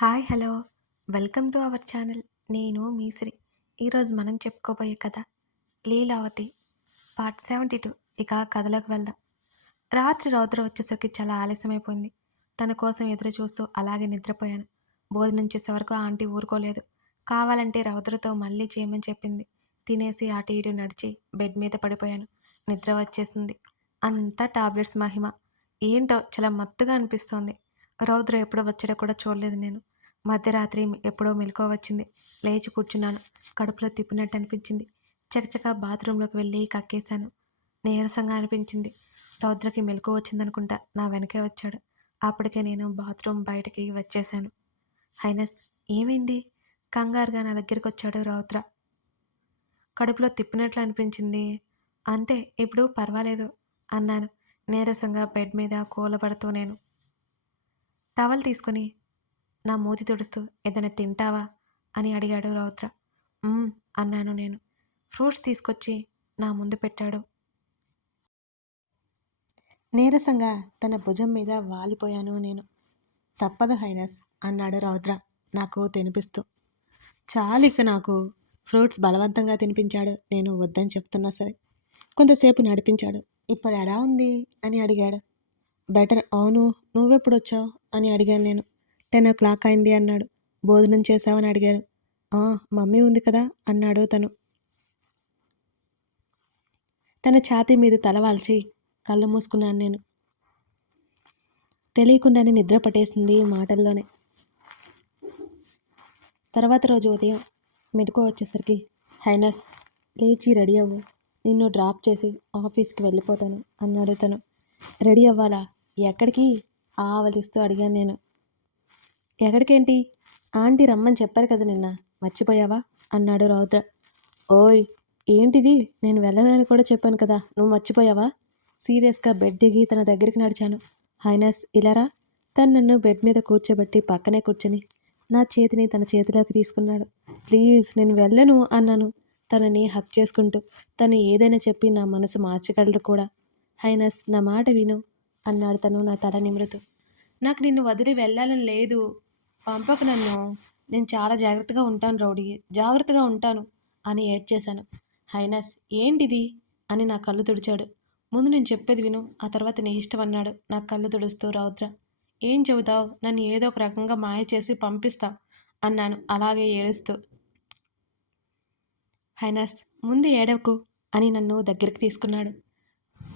Hi hello. Welcome to our channel. నేను మీశ్రీ. ఈరోజు మనం చెప్పుకోబోయే కథ లీలావతి పార్ట్ సెవెంటీ టూ. ఇక కథలోకి వెళ్దాం. రాత్రి రౌద్ర వచ్చేసరికి చాలా ఆలస్యమైపోయింది. తన కోసం ఎదురు చూస్తూ అలాగే నిద్రపోయాను. భోజనం చేసే వరకు ఆంటీ ఊరుకోలేదు. కావాలంటే రౌద్రతో మళ్ళీ చేయమని చెప్పింది. తినేసి అటు ఇటు నడిచి బెడ్ మీద పడిపోయాను. నిద్ర వచ్చేసింది. అంతా టాబ్లెట్స్ మహిమ. ఏంటో చాలా మత్తుగా అనిపిస్తోంది. రౌద్ర ఎప్పుడో వచ్చాడో కూడా చూడలేదు నేను. మధ్యరాత్రి ఎప్పుడో మెలకువ వచ్చింది. లేచి కూర్చున్నాను. కడుపులో తిప్పినట్టు అనిపించింది. చకచక బాత్రూంలోకి వెళ్ళి కక్కేశాను. నీరసంగా అనిపించింది. రౌద్రకి మెలకు వచ్చిందనుకుంటా నా వెనకే వచ్చాడు. అప్పటికే నేను బాత్రూమ్ బయటకి వచ్చేశాను. హైనస్ ఏమైంది? కంగారుగా నా దగ్గరికి వచ్చాడు రౌద్ర. కడుపులో తిప్పినట్లు అనిపించింది. అంతే ఇప్పుడు పర్వాలేదు అన్నాను. నీరసంగా బెడ్ మీద కూలబడుతూ నేను. టవల్ తీసుకుని నా మూతి తుడుస్తూ ఏదైనా తింటావా? అని అడిగాడు రౌద్ర. అన్నాను నేను. ఫ్రూట్స్ తీసుకొచ్చి నా ముందు పెట్టాడు. నీరసంగా తన భుజం మీద వాలిపోయాను నేను. తప్పదు హైనస్ అన్నాడు రౌద్ర నాకు తినిపిస్తూ. చాలిక నాకు ఫ్రూట్స్ బలవంతంగా తినిపించాడు. నేను వద్దని చెప్తున్నా సరే. కొంతసేపు నడిపించాడు. ఇప్పుడు ఎలా ఉంది? అని అడిగాడు. బెటర్. అవును నువ్వెప్పుడు వచ్చావు అని అడిగాను నేను. టెన్ ఓ క్లాక్ అయింది అన్నాడు. భోజనం చేశావని ఆ మమ్మీ ఉంది కదా? అన్నాడు తను. తన ఛాతీ మీద తలవాల్చి కళ్ళు మూసుకున్నాను నేను. తెలియకుండానే నిద్ర పట్టేసింది మాటల్లోనే. తర్వాత రోజు ఉదయం మెడుకో వచ్చేసరికి హైనస్ లేచి రెడీ అవ్వు. నిన్ను డ్రాప్ చేసి ఆఫీస్కి వెళ్ళిపోతాను అన్నాడు తను. రెడీ అవ్వాలా? ఎక్కడికి? ఆవలిస్తూ అడిగాను నేను. ఎక్కడికేంటి? ఆంటీ రమ్మని చెప్పారు కదా నిన్న. మర్చిపోయావా? అన్నాడు రౌద్ర. ఓయ్ ఏంటిది? నేను వెళ్ళనని కూడా చెప్పాను కదా. నువ్వు మర్చిపోయావా? సీరియస్గా బెడ్ దిగి తన దగ్గరికి నడిచాను. హైనస్ ఇలారా తను నన్ను బెడ్ మీద కూర్చోబెట్టి పక్కనే కూర్చొని నా చేతిని తన చేతిలోకి తీసుకున్నాడు. ప్లీజ్ నేను వెళ్ళను అన్నాను. తనని హక్ చేసుకుంటూ తను ఏదైనా చెప్పి నా మనసు మార్చగలరు కూడా. హైనస్ నా మాట విను. అన్నాడు తను నా తల నిమృతు నాకు నిన్ను వదిలి వెళ్ళాలని లేదు. పంపకు నన్ను. నేను చాలా జాగ్రత్తగా ఉంటాను రౌడీ. జాగ్రత్తగా ఉంటాను అని ఏడ్చేశాను. హైనస్ ఏంటిది? అని నా కళ్ళు తుడిచాడు. ముందు నేను చెప్పేది విను. ఆ తర్వాత నీ ఇష్టం అన్నాడు నా కళ్ళు తుడుస్తూ రౌద్ర. ఏం చెబుతావు? నన్ను ఏదో ఒక రకంగా మాయ చేసి పంపిస్తా అన్నాను అలాగే ఏడుస్తూ. హైనస్ ముందు ఏడవకు అని నన్ను దగ్గరికి తీసుకున్నాడు.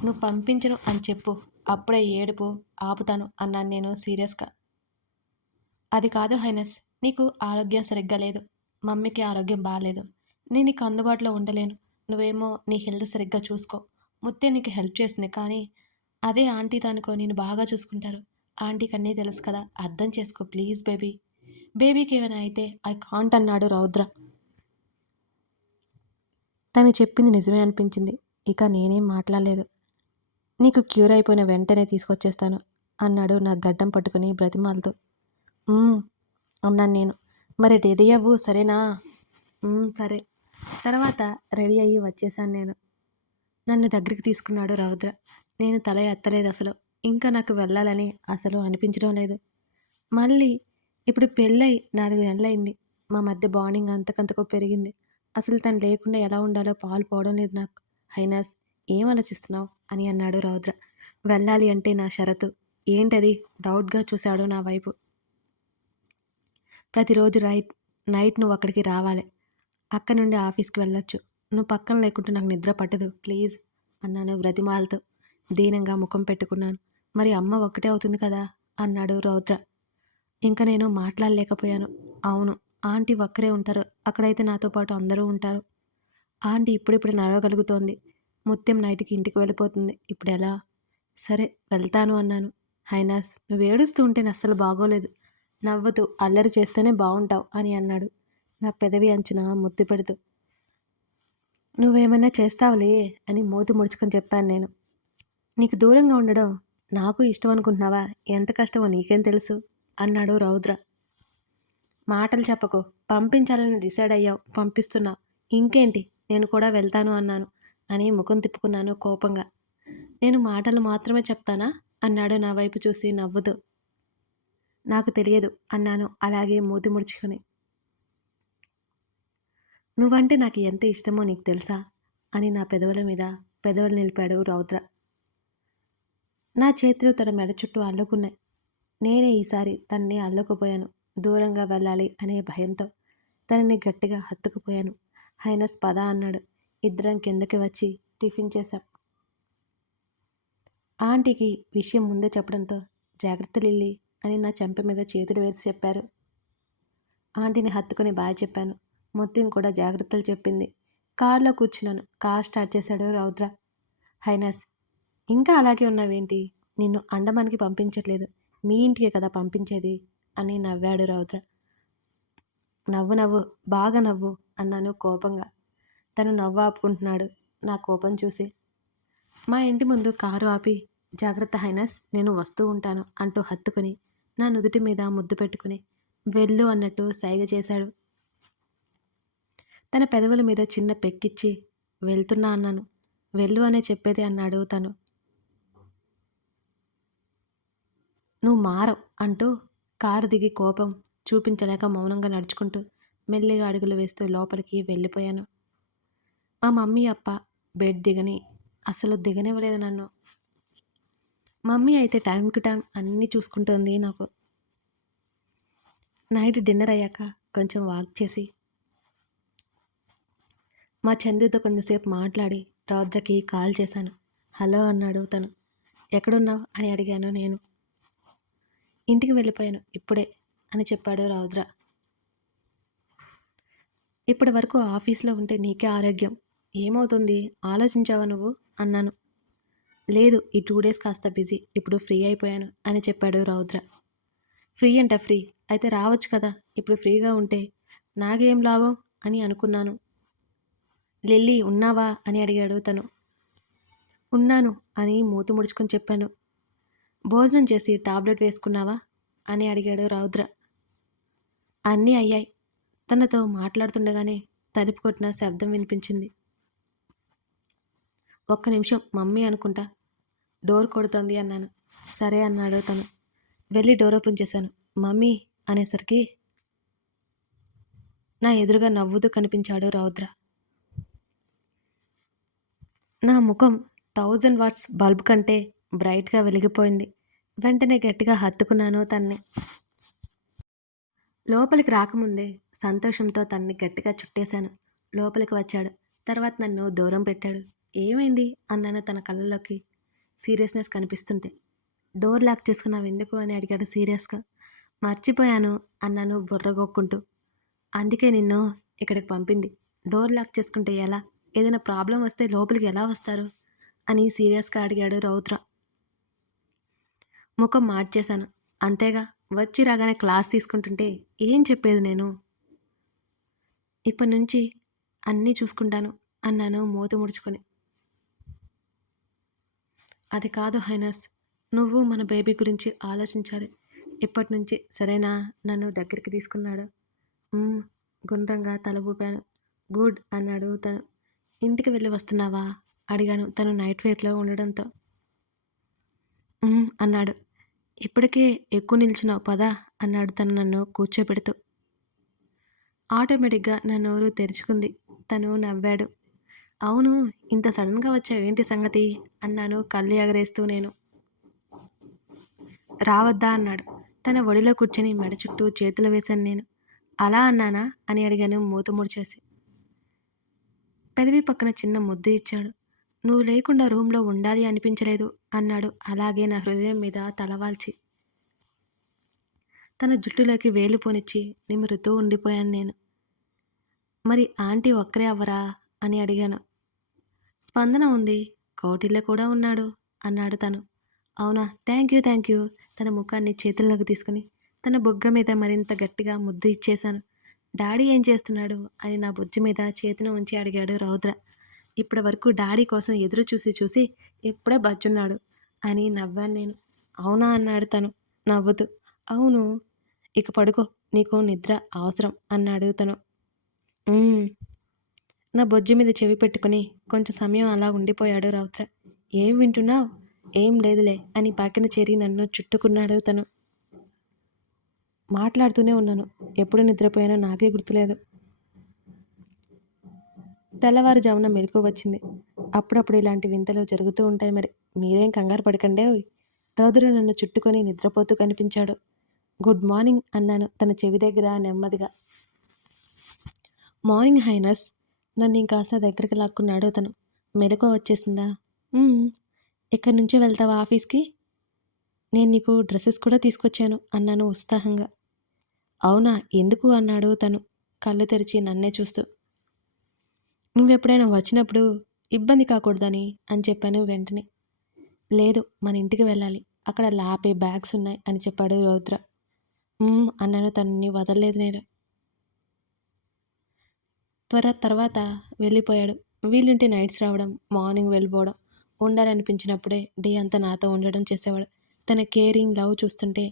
నువ్వు పంపించను అని చెప్పు. అప్పుడే ఏడుపు ఆపుతాను అన్నాను నేను సీరియస్గా. అది కాదు హైనస్ నీకు ఆరోగ్యం సరిగ్గా లేదు. మమ్మీకి ఆరోగ్యం బాగాలేదు నేను నీకు అందుబాటులో ఉండలేను. నువ్వేమో నీ హెల్త్ సరిగ్గా చూసుకో. ముత్తే నీకు హెల్ప్ చేస్తుంది కానీ అదే ఆంటీ తనుకో నేను బాగా చూసుకుంటారు. ఆంటీకి అన్నీ తెలుసు కదా అర్థం చేసుకో ప్లీజ్ బేబీ. బేబీకి ఏమైనా అయితే ఐ కాంట్ అన్నాడు రౌద్ర. తను చెప్పింది నిజమే అనిపించింది. ఇక నేనేం మాట్లాడలేదు. నీకు క్యూర్ అయిపోయిన వెంటనే తీసుకొచ్చేస్తాను అన్నాడు నా గడ్డం పట్టుకుని బ్రతిమాలతో. అన్నాను నేను. మరి రెడీ అవ్వు సరేనా? సరే. తర్వాత రెడీ అయ్యి వచ్చేసాను నేను. నన్ను దగ్గరికి తీసుకున్నాడు రౌద్ర. నేను తల ఎత్తలేదు అసలు. ఇంకా నాకు వెళ్ళాలని అసలు అనిపించడం లేదు. మళ్ళీ ఇప్పుడు పెళ్ళై నాలుగు నెలలైంది. మా మధ్య బాండింగ్ అంతకంతకు పెరిగింది. అసలు తను లేకుండా ఎలా ఉండాలో పాలు పోవడం లేదు నాకు. హైనాస్ ఏం ఆలోచిస్తున్నావు? అని అన్నాడు రౌద్ర. వెళ్ళాలి అంటే నా షరతు. ఏంటది? డౌట్గా చూశాడు నా వైపు. ప్రతిరోజు రైట్ నైట్ నువ్వు అక్కడికి రావాలి. అక్కడ నుండి ఆఫీస్కి వెళ్ళొచ్చు. నువ్వు పక్కన లేకుంటే నాకు నిద్ర పట్టదు. ప్లీజ్ అన్నాను బ్రతిమాలతో. దీనంగా ముఖం పెట్టుకున్నాను. మరి అమ్మ ఒక్కటే అవుతుంది కదా? అన్నాడు రౌద్ర. ఇంకా నేను మాట్లాడలేకపోయాను. అవును ఆంటీ ఒక్కరే ఉంటారు. అక్కడైతే నాతో పాటు అందరూ ఉంటారు. ఆంటీ ఇప్పుడిప్పుడు నడవగలుగుతోంది. ముత్యం నైట్కి ఇంటికి వెళ్ళిపోతుంది. ఇప్పుడు ఎలా? సరే వెళ్తాను అన్నాను. హైనాస్ నువ్వు ఏడుస్తూ ఉంటే అస్సలు బాగోలేదు. నవ్వుతూ అల్లరి చేస్తేనే బాగుంటావు అని అన్నాడు. నా పెదవి అంచున ముద్దు పెడుతూ. నువ్వేమైనా చేస్తావులే అని మూతి ముడుచుకొని చెప్పాను నేను. నీకు దూరంగా ఉండడం నాకు ఇష్టం అనుకుంటున్నావా? ఎంత కష్టమో నీకేం తెలుసు? అన్నాడు రౌద్ర. మాటలు చెప్పకు. పంపించాలని డిసైడ్ అయ్యావు. పంపిస్తున్నా. ఇంకేంటి? నేను కూడా వెళ్తాను అన్నాను. అని ముఖం తిప్పుకున్నాను కోపంగా. నేను మాటలు మాత్రమే చెప్తానా? అన్నాడు నా వైపు చూసి నవ్వుతూ. నాకు తెలియదు అన్నాను అలాగే మూతి ముడుచుకుని. నువ్వంటే నాకు ఎంత ఇష్టమో నీకు తెలుసా? అని నా పెదవుల మీద పెదవులు నిలిపాడు రౌద్ర. నా చేతులు తన మెడ చుట్టూ అల్లుకున్నాయి. నేనే ఈసారి తన్ని అల్లుకుపోయాను. దూరంగా వెళ్ళాలి అనే భయంతో తనని గట్టిగా హత్తుకుపోయాను. హైనస్ పద అన్నాడు. ఇద్దరం కిందకి వచ్చి టిఫిన్ చేశాం. ఆంటీకి విషయం ముందే చెప్పడంతో జాగ్రత్త లిల్లీ అని నా చెంప మీద చేతులు వేసి చెప్పారు. ఆంటీని హత్తుకుని బాగా చెప్పాను. మొత్తం కూడా జాగ్రత్తలు చెప్పింది. కారులో కూర్చున్నాను. కార్ స్టార్ట్ చేశాడు రౌద్ర. హైనాస్ ఇంకా అలాగే ఉన్నావేంటి? నిన్ను అండమానికి పంపించట్లేదు. మీ ఇంటికే కదా పంపించేది? అని నవ్వాడు రౌద్ర. నవ్వు నవ్వు బాగా నవ్వు అన్నాను కోపంగా. తను నవ్వు ఆపుకుంటున్నాడు. నా కోపం చూసి మా ఇంటి ముందు కారు ఆపి జాగ్రత్త హైనస్ నేను వస్తూ ఉంటాను అంటూ హత్తుకుని నా నుదుటి మీద ముద్దు పెట్టుకుని వెళ్ళు అన్నట్టు సైగ చేశాడు. తన పెదవుల మీద చిన్న పెక్కిచ్చి వెళ్తున్నా అన్నాను. వెళ్ళు అనే చెప్పేది అన్నాడు తను. నువ్వు మారవు అంటూ కారు దిగి కోపం చూపించలేక మౌనంగా నడుచుకుంటూ మెల్లిగా అడుగులు వేస్తూ లోపలికి వెళ్ళిపోయాను. మా మమ్మీ అప్ప బెడ్ దిగని అసలు దిగనివ్వలేదు నన్ను. మమ్మీ అయితే టైం టు టైం అన్నీ చూసుకుంటుంది నాకు. నైట్ డిన్నర్ అయ్యాక కొంచెం వాక్ చేసి మా చంద్రుతో కొంచెంసేపు మాట్లాడి రౌద్రకి కాల్ చేశాను. హలో అన్నాడు తను. ఎక్కడున్నావు? అని అడిగాను నేను. ఇంటికి వెళ్ళిపోయాను ఇప్పుడే అని చెప్పాడు రౌద్ర ఇప్పటి వరకు ఆఫీస్లో ఉంటే నీకే ఆరోగ్యం ఏమవుతుంది? ఆలోచించావా నువ్వు? అన్నాను. లేదు ఈ టూ డేస్ కాస్త బిజీ ఇప్పుడు ఫ్రీ అయిపోయాను అని చెప్పాడు రౌద్ర. ఫ్రీ అంట ఫ్రీ అయితే రావచ్చు కదా ఇప్పుడు ఫ్రీగా ఉంటే. నాకేం లాభం? అని అనుకున్నాను. లిల్లీ ఉన్నావా? అని అడిగాడు తను. ఉన్నాను అని మూతి ముడుచుకొని చెప్పాను. భోజనం చేసి టాబ్లెట్ వేసుకున్నావా? అని అడిగాడు రౌద్ర. అన్నీ అయ్యాయి. తనతో మాట్లాడుతుండగానే తలుపు కొట్టిన శబ్దం వినిపించింది. ఒక్క నిమిషం మమ్మీ అనుకుంటా. డోర్ కొడుతోంది అన్నాను. సరే అన్నాడు తను. వెళ్ళి డోర్ ఓపెన్ చేశాను. మమ్మీ అనేసరికి నా ఎదురుగా నవ్వుతూ కనిపించాడు రౌద్ర. నా ముఖం థౌజండ్ వాట్స్ బల్బ్ కంటే బ్రైట్గా వెలిగిపోయింది. వెంటనే గట్టిగా హత్తుకున్నాను తన్ని. లోపలికి రాకముందే సంతోషంతో తన్ని గట్టిగా చుట్టేశాను. లోపలికి వచ్చాడు. తర్వాత నన్ను దూరం పెట్టాడు. ఏమైంది? అన్నాను తన కళ్ళలోకి సీరియస్నెస్ కనిపిస్తుంటే. డోర్ లాక్ చేసుకున్నావు ఎందుకు? అని అడిగాడు సీరియస్గా. మర్చిపోయాను అన్నాను బుర్రగొక్కుంటూ. అందుకే నిన్ను ఇక్కడికి పంపింది. డోర్ లాక్ చేసుకుంటే ఎలా? ఏదైనా ప్రాబ్లం వస్తే లోపలికి ఎలా వస్తారు? అని సీరియస్గా అడిగాడు రౌద్ర. ముఖం మార్చేశాను. అంతేగా వచ్చి రాగానే క్లాస్ తీసుకుంటుంటే ఏం చెప్పేది నేను? ఇప్పటి నుంచి అన్నీ చూసుకుంటాను అన్నాను మూత ముడుచుకొని. అది కాదు హైనస్. నువ్వు మన బేబీ గురించి ఆలోచించాలి. ఇప్పటి నుంచి సరేనా? నన్ను దగ్గరికి తీసుకున్నాడు. గుండ్రంగా తల ఊపాను. గుడ్ అన్నాడు తను. ఇంటికి వెళ్ళి వస్తున్నావా? అడిగాను తను నైట్ వేర్లో ఉండడంతో. అన్నాడు. ఇప్పటికే ఎక్కువ నిల్చున్నావు పదా? అన్నాడు తను నన్ను కూర్చోబెడుతూ. ఆటోమేటిక్గా నా నోరు తెరుచుకుంది. తను నవ్వాడు. అవును ఇంత సడన్గా వచ్చావేంటి సంగతి? అన్నాను కళ్ళు ఎగరేస్తూ నేను. రావద్దా అన్నాడు. తన ఒడిలో కూర్చొని మెడ చుట్టూ చేతులు వేశాను నేను. అలా అన్నానా? అని అడిగాను మూత ముడిచేసి. పెదవి పక్కన చిన్న ముద్దు ఇచ్చాడు. నువ్వు లేకుండా రూమ్లో ఉండాలి అనిపించలేదు అన్నాడు. అలాగే నా హృదయం మీద తలవాల్చి తన జుట్టులోకి వేలు పోనిచ్చి నిమురుతూ ఉండిపోయాను నేను. మరి ఆంటీ ఒక్కరే అవ్వరా? అని అడిగాను. స్పందన ఉంది. కోటిల్ల కూడా ఉన్నాడు అన్నాడు తను. అవునా? Thank you thank you. తన ముఖాన్ని చేతుల్లోకి తీసుకుని తన బొగ్గ మీద మరింత గట్టిగా ముద్దు ఇచ్చేశాను. డాడీ ఏం చేస్తున్నాడు అని నా బుజ్జి మీద చేతిని ఉంచి అడిగాడు రౌద్ర. ఇప్పటి వరకు డాడీ కోసం ఎదురు చూసి చూసి ఇప్పుడే బజ్జున్నాడు అని నవ్వాను నేను. అవునా? అన్నాడు తను నవ్వుతూ. అవును. ఇక పడుకో నీకు నిద్ర అవసరం అన్నాడు తను. నా బొజ్జు మీద చెవి పెట్టుకుని కొంచెం సమయం అలా ఉండిపోయాడు రౌత్ర ఏం వింటున్నావు? ఏం లేదులే అని పక్కన చేరి నన్ను చుట్టుకున్నాడు తను. మాట్లాడుతూనే ఉన్నాను. ఎప్పుడు నిద్రపోయానో నాకే గుర్తులేదు. తెల్లవారుజామున మెలకు వచ్చింది. అప్పుడప్పుడు ఇలాంటి వింతలు జరుగుతూ ఉంటాయి మరి. మీరేం కంగారు పడకండే రౌద్ర నన్ను చుట్టుకొని నిద్రపోతూ కనిపించాడు. గుడ్ మార్నింగ్ అన్నాను తన చెవి దగ్గర నెమ్మదిగా. మార్నింగ్ హైనస్ నన్ను ఇంకాస్త దగ్గరికి లాక్కున్నాడు తను మెలకు వచ్చేసిందా? "మ్మ్. ఇక్కడి నుంచే వెళ్తావా ఆఫీస్కి? నేను నీకు డ్రెస్సెస్ కూడా తీసుకొచ్చాను అన్నాను ఉత్సాహంగా. అవునా ఎందుకు అన్నాడు తను కళ్ళు తెరిచి నన్నే చూస్తూ. నువ్వెప్పుడైనా వచ్చినప్పుడు ఇబ్బంది కాకూడదని అని చెప్పాను వెంటనే. లేదు మన ఇంటికి వెళ్ళాలి. అక్కడ లాపే బ్యాగ్స్ ఉన్నాయి అని చెప్పాడు రౌద్ర. అన్నాను తనని వదలలేదు నేను. త్వర తర్వాత వెళ్ళిపోయాడు. వీళ్ళింటి నైట్స్ రావడం మార్నింగ్ వెళ్ళిపోవడం ఉండాలనిపించినప్పుడే డే అంతా నాతో ఉండడం చేసేవాడు. తన కేరింగ్ లవ్ చూస్తుంటే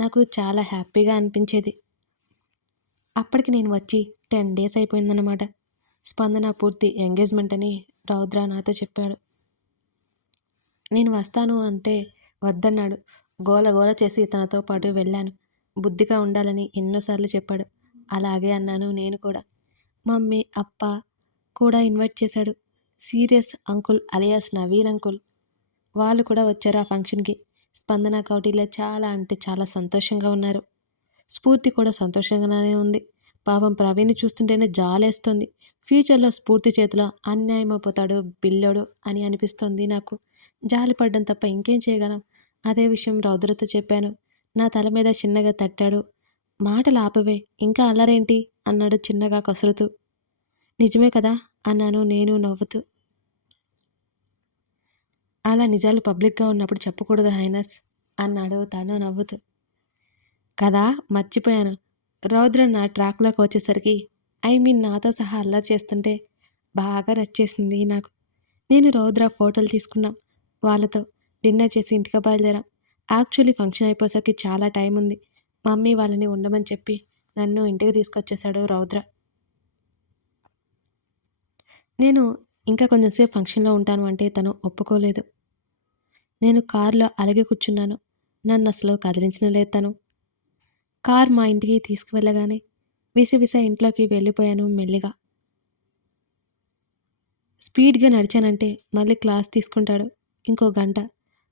నాకు చాలా హ్యాపీగా అనిపించేది. అప్పటికి నేను వచ్చి టెన్ డేస్ అయిపోయిందన్నమాట. స్పందన పూర్తి ఎంగేజ్మెంట్ అని రౌద్ర నాతో చెప్పాడు. నేను వస్తాను అంతే వద్దన్నాడు. గోల గోల చేసి తనతో పాటు వెళ్ళాను. బుద్ధిగా ఉండాలని ఎన్నోసార్లు చెప్పాడు. అలాగే అన్నాను నేను కూడా. మమ్మీ అప్ప కూడా ఇన్వైట్ చేశాడు. Serious uncle alias Naveen uncle వాళ్ళు కూడా వచ్చారు ఆ ఫంక్షన్కి స్పందన కౌటిల్య చాలా అంటే చాలా సంతోషంగా ఉన్నారు. స్ఫూర్తి కూడా సంతోషంగానే ఉంది. పాపం ప్రవీణ్ చూస్తుంటేనే జాలేస్తుంది. ఫ్యూచర్లో స్ఫూర్తి చేతిలో అన్యాయం అయిపోతాడు బిల్లోడు అని అనిపిస్తుంది నాకు. జాలిపడ్డం తప్ప ఇంకేం చేయగలం? అదే విషయం రౌద్రతో చెప్పాను. నా తల మీద చిన్నగా తట్టాడు. మాటలు ఆపవే ఇంకా అల్లరేంటి? అన్నాడు చిన్నగా కసురుతూ. నిజమే కదా? అన్నాను నేను నవ్వుతూ. అలా నిజాలు పబ్లిక్గా ఉన్నప్పుడు చెప్పకూడదు హైనస్ అన్నాడు తను నవ్వుతూ. కదా? మర్చిపోయాను. రౌద్ర నా ట్రాక్లోకి వచ్చేసరికి ఐ మీన్ నాతో సహా అల్లరి చేస్తుంటే బాగా నచ్చేసింది నాకు. నేను రౌద్ర ఫోటోలు తీసుకున్నాం వాళ్ళతో. డిన్నర్ చేసి ఇంటికి బయలుదేరాం. యాక్చువల్లీ ఫంక్షన్ అయిపోయేసరికి చాలా టైం ఉంది మమ్మీ వాళ్ళని ఉండమని చెప్పి నన్ను ఇంటికి తీసుకొచ్చేసాడు రౌద్ర. నేను ఇంకా కొంచెంసేపు ఫంక్షన్లో ఉంటాను అంటే తను ఒప్పుకోలేదు. నేను కారులో అలాగే కూర్చున్నాను. నన్ను అసలు కదిలించిన లేదు తను. కార్ మా ఇంటికి తీసుకువెళ్ళగానే విసివిస ఇంట్లోకి వెళ్ళిపోయాను మెల్లిగా. స్పీడ్గా నడిచానంటే మళ్ళీ క్లాస్ తీసుకుంటాడు. ఇంకో గంట.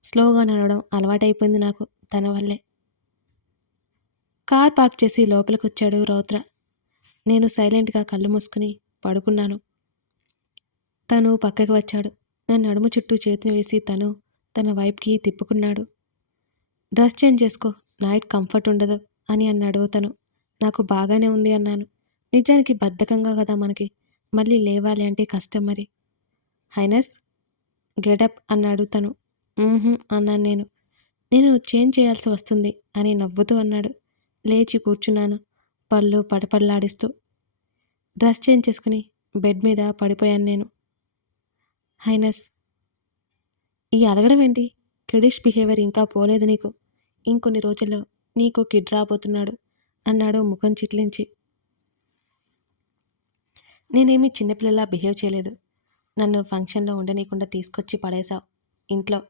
స్లోగా నడవడం అలవాటైపోయింది నాకు తన వల్లే. కార్ పార్క్ చేసి లోపలికి వచ్చాడు రౌద్ర. నేను సైలెంట్గా కళ్ళు మూసుకుని పడుకున్నాను. తను పక్కకి వచ్చాడు. నన్ను నడుము చుట్టూ చేతిని వేసి తను తన వైపుకి తిప్పుకున్నాడు. డ్రెస్ చేంజ్ చేసుకో. నైట్ కంఫర్ట్ ఉండదు అని అన్నాడు తను. నాకు బాగానే ఉంది అన్నాను. నిజానికి బద్ధకంగా కదా మనకి. మళ్ళీ లేవాలి అంటే కష్టం మరి. హైనస్ గెటప్ అన్నాడు తను. అన్నాను నేను. నేను చేంజ్ చేయాల్సి వస్తుంది అని నవ్వుతూ అన్నాడు. లేచి కూర్చున్నాను పళ్ళు పడపడలాడిస్తూ. డ్రెస్ చేంజ్ చేసుకుని బెడ్ మీద పడిపోయాను నేను. హైనస్ ఈ అలగడం ఏంటి? కిడిష్ బిహేవియర్ ఇంకా పోలేదు నీకు. ఇంకొన్ని రోజుల్లో నీకు కిడ్ రాబోతున్నాడు అన్నాడు ముఖం చిట్లించి. నేనేమి చిన్నపిల్లలా బిహేవ్ చేయలేదు. నన్ను ఫంక్షన్లో ఉండనీయకుండా తీసుకొచ్చి పడేశావు ఇంట్లో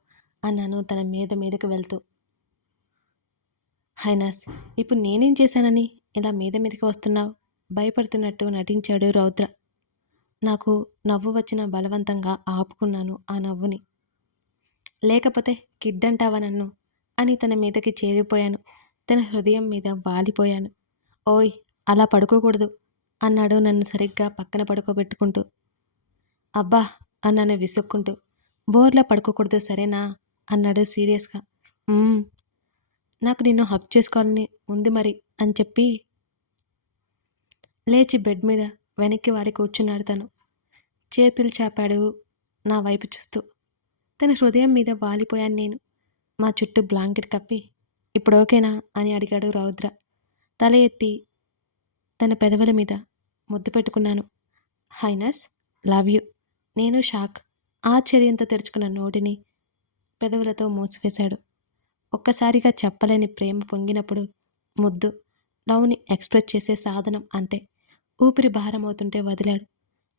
అన్నాను తన మీద మీదకు వెళ్తూ. హైనాస్ ఇప్పుడు నేనేం చేశానని ఇలా మీద మీదకి వస్తున్నావు? భయపడుతున్నట్టు నటించాడు రౌద్ర. నాకు నవ్వు వచ్చిన బలవంతంగా ఆపుకున్నాను ఆ నవ్వుని. లేకపోతే కిడ్ అంటావా నన్ను? అని తన మీదకి చేరిపోయాను. తన హృదయం మీద వాలిపోయాను. ఓయ్ అలా పడుకోకూడదు అన్నాడు నన్ను సరిగ్గా పక్కన పడుకోబెట్టుకుంటూ. అబ్బా అన్నాను విసుక్కుంటూ. బోర్లా పడుకోకూడదు సరేనా? అన్నాడు సీరియస్గా. నాకు నిన్ను హక్ చేసుకోవాలని ఉంది మరి అని చెప్పి లేచి బెడ్ మీద వెనక్కి వారి కూర్చున్నాడు తను చేతులు చాపాడు నా వైపు చూస్తూ. తన హృదయం మీద వాలిపోయాను నేను. మా చుట్టూ బ్లాంకెట్ కప్పి ఇప్పుడు ఓకేనా అని అడిగాడు రౌద్ర. తల ఎత్తి తన పెదవుల మీద ముద్దు పెట్టుకున్నాను. Highness love you. నేను షాక్ ఆశ్చర్యంతో తెరుచుకున్న నోటిని పెదవులతో మూసివేశాడు. ఒక్కసారిగా చెప్పలేని ప్రేమ పొంగినప్పుడు ముద్దు లవ్ని ఎక్స్ప్రెస్ చేసే సాధనం అంతే. ఊపిరి భారం అవుతుంటే వదిలాడు.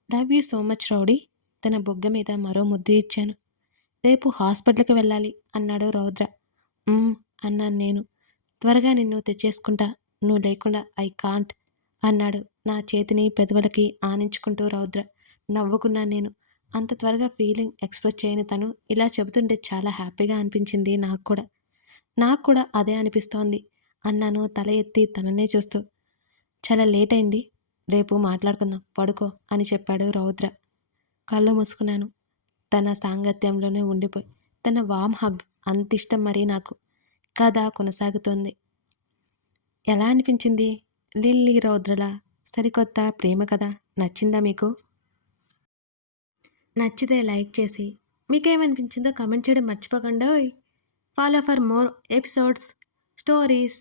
Love you so much rowdy తన బొగ్గ మీద మరో ముద్దు ఇచ్చాను. రేపు హాస్పిటల్కి వెళ్ళాలి అన్నాడు రౌద్ర. అన్నాను నేను. త్వరగా నిన్ను తెచ్చేసుకుంటా నువ్వు లేకుండా ఐ కాంట్ అన్నాడు నా చేతిని పెదవులకి ఆనించుకుంటూ రౌద్ర. నవ్వుకున్నా నేను. అంత త్వరగా ఫీలింగ్ ఎక్స్ప్రెస్ చేయని తను ఇలా చెబుతుంటే చాలా హ్యాపీగా అనిపించింది నాకు కూడా. నాకు కూడా అదే అనిపిస్తోంది. అన్నాను తల ఎత్తి తననే చూస్తూ. చాలా లేట్ అయింది రేపు మాట్లాడుకుందాం. పడుకో అని చెప్పాడు రౌద్ర. కళ్ళు మూసుకున్నాను. తన సాంగత్యంలోనే ఉండిపోయి. తన వామ్ హగ్ అంత ఇష్టం మరి నాకు. కథ కొనసాగుతోంది. ఎలా అనిపించింది? లిల్లీ రౌద్రల? సరికొత్త ప్రేమ కథ నచ్చిందా మీకు? నచ్చితే లైక్ చేసి మీకేమనిపించిందో కమెంట్ చేయడం మర్చిపోకుండా follow for more episodes stories